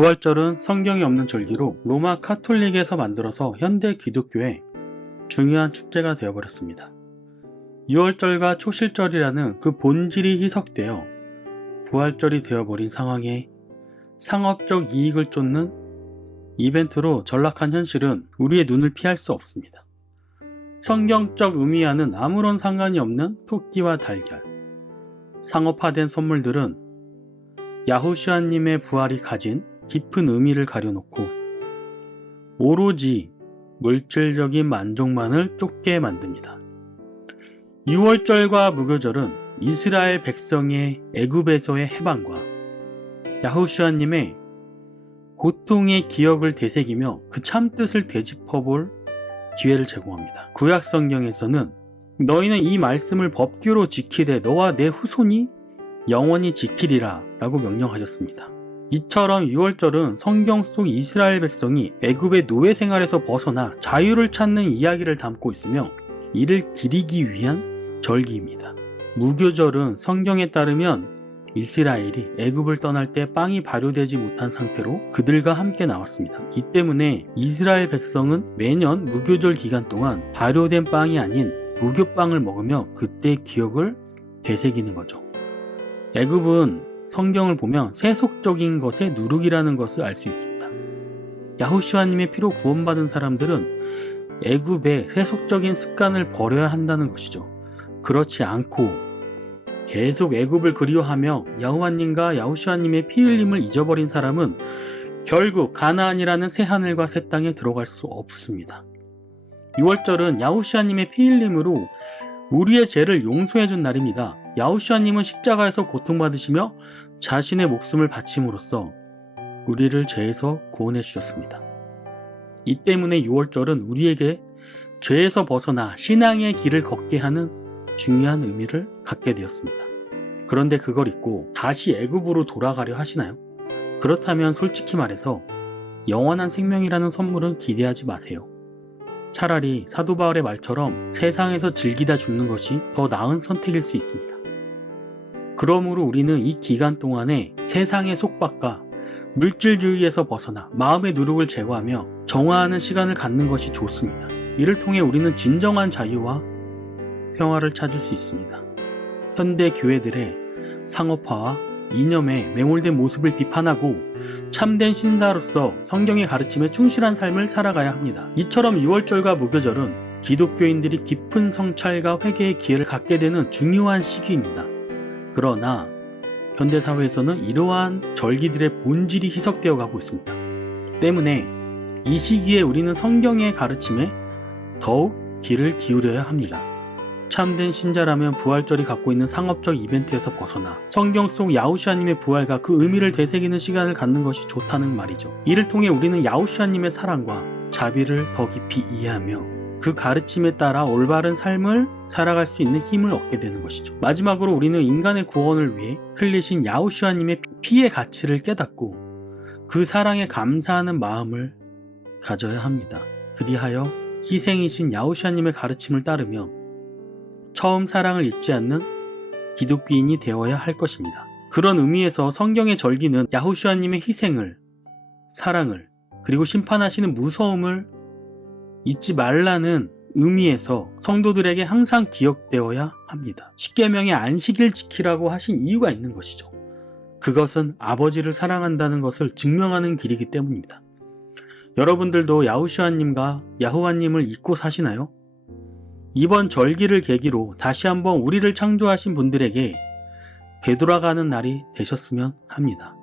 부활절은 성경이 없는 절기로 로마 카톨릭에서 만들어서 현대 기독교의 중요한 축제가 되어버렸습니다. 유월절과 초실절이라는 그 본질이 희석되어 부활절이 되어버린 상황에 상업적 이익을 쫓는 이벤트로 전락한 현실은 우리의 눈을 피할 수 없습니다. 성경적 의미와는 아무런 상관이 없는 토끼와 달걀, 상업화된 선물들은 야후슈아님의 부활이 가진 깊은 의미를 가려놓고 오로지 물질적인 만족만을 쫓게 만듭니다. 유월절과 무교절은 이스라엘 백성의 애굽에서의 해방과 야후슈아님의 고통의 기억을 되새기며 그 참뜻을 되짚어볼 기회를 제공합니다. 구약 성경에서는 너희는 이 말씀을 법규로 지키되 너와 내 후손이 영원히 지키리라 라고 명령하셨습니다. 이처럼 유월절은 성경 속 이스라엘 백성이 애굽의 노예 생활에서 벗어나 자유를 찾는 이야기를 담고 있으며 이를 기리기 위한 절기입니다. 무교절은 성경에 따르면 이스라엘이 애굽을 떠날 때 빵이 발효되지 못한 상태로 그들과 함께 나왔습니다. 이 때문에 이스라엘 백성은 매년 무교절 기간 동안 발효된 빵이 아닌 무교빵을 먹으며 그때 기억을 되새기는 거죠. 애굽은 성경을 보면 세속적인 것의 누룩이라는 것을 알 수 있습니다. 야후슈아님의 피로 구원받은 사람들은 애굽의 세속적인 습관을 버려야 한다는 것이죠. 그렇지 않고 계속 애굽을 그리워하며 야후와님과 야후슈아님의 피 흘림을 잊어버린 사람은 결국 가나안이라는 새 하늘과 새 땅에 들어갈 수 없습니다. 유월절은 야후슈아님의 피 흘림으로 우리의 죄를 용서해준 날입니다. 야후슈아님은 십자가에서 고통받으시며 자신의 목숨을 바침으로써 우리를 죄에서 구원해 주셨습니다. 이 때문에 유월절은 우리에게 죄에서 벗어나 신앙의 길을 걷게 하는 중요한 의미를 갖게 되었습니다. 그런데 그걸 잊고 다시 애굽으로 돌아가려 하시나요? 그렇다면 솔직히 말해서 영원한 생명이라는 선물은 기대하지 마세요. 차라리 사도 바울의 말처럼 세상에서 즐기다 죽는 것이 더 나은 선택일 수 있습니다. 그러므로 우리는 이 기간 동안에 세상의 속박과 물질주의에서 벗어나 마음의 누룩을 제거하며 정화하는 시간을 갖는 것이 좋습니다. 이를 통해 우리는 진정한 자유와 평화를 찾을 수 있습니다. 현대 교회들의 상업화와 이념에 매몰된 모습을 비판하고 참된 신사로서 성경의 가르침에 충실한 삶을 살아가야 합니다. 이처럼 유월절과 무교절은 기독교인들이 깊은 성찰과 회개의 기회를 갖게 되는 중요한 시기입니다. 그러나 현대사회에서는 이러한 절기들의 본질이 희석되어 가고 있습니다. 때문에 이 시기에 우리는 성경의 가르침에 더욱 귀를 기울여야 합니다. 참된 신자라면 부활절이 갖고 있는 상업적 이벤트에서 벗어나 성경 속 야후슈아님의 부활과 그 의미를 되새기는 시간을 갖는 것이 좋다는 말이죠. 이를 통해 우리는 야후슈아님의 사랑과 자비를 더 깊이 이해하며 그 가르침에 따라 올바른 삶을 살아갈 수 있는 힘을 얻게 되는 것이죠. 마지막으로 우리는 인간의 구원을 위해 흘리신 야후슈아님의 피의 가치를 깨닫고 그 사랑에 감사하는 마음을 가져야 합니다. 그리하여 희생이신 야후슈아님의 가르침을 따르며 처음 사랑을 잊지 않는 기독교인이 되어야 할 것입니다. 그런 의미에서 성경의 절기는 야후슈아님의 희생을, 사랑을, 그리고 심판하시는 무서움을 잊지 말라는 의미에서 성도들에게 항상 기억되어야 합니다. 십계명의 안식일 지키라고 하신 이유가 있는 것이죠. 그것은 아버지를 사랑한다는 것을 증명하는 길이기 때문입니다. 여러분들도 야후슈아님과 야후와님을 잊고 사시나요? 이번 절기를 계기로 다시 한번 우리를 창조하신 분들에게 되돌아가는 날이 되셨으면 합니다.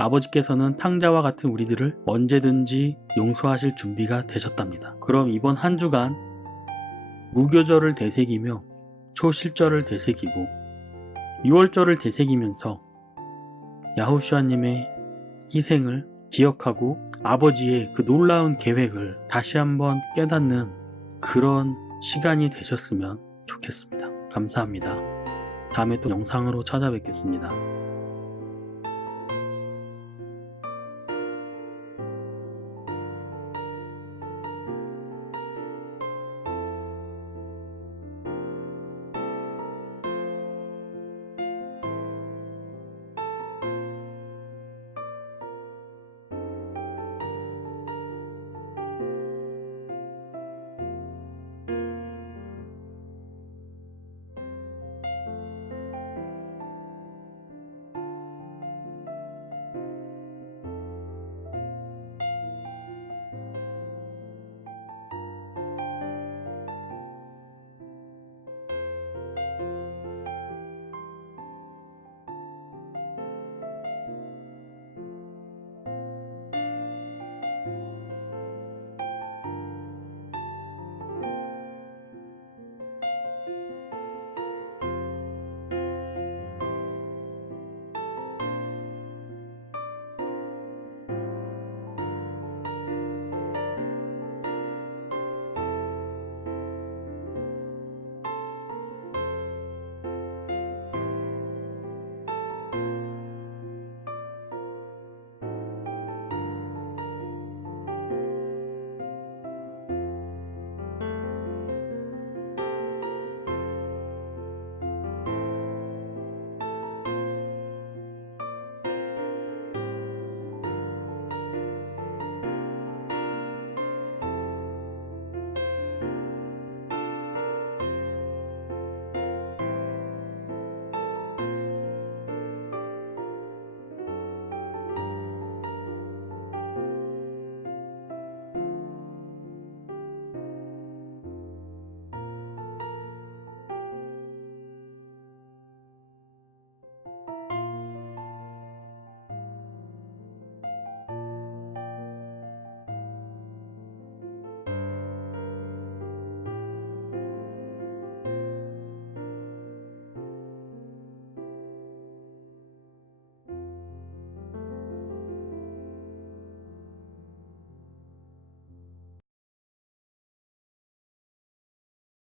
아버지께서는 탕자와 같은 우리들을 언제든지 용서하실 준비가 되셨답니다. 그럼 이번 한 주간 무교절을 되새기며 초실절을 되새기고 유월절을 되새기면서 야후슈아님의 희생을 기억하고 아버지의 그 놀라운 계획을 다시 한번 깨닫는 그런 시간이 되셨으면 좋겠습니다. 감사합니다. 다음에 또 영상으로 찾아뵙겠습니다.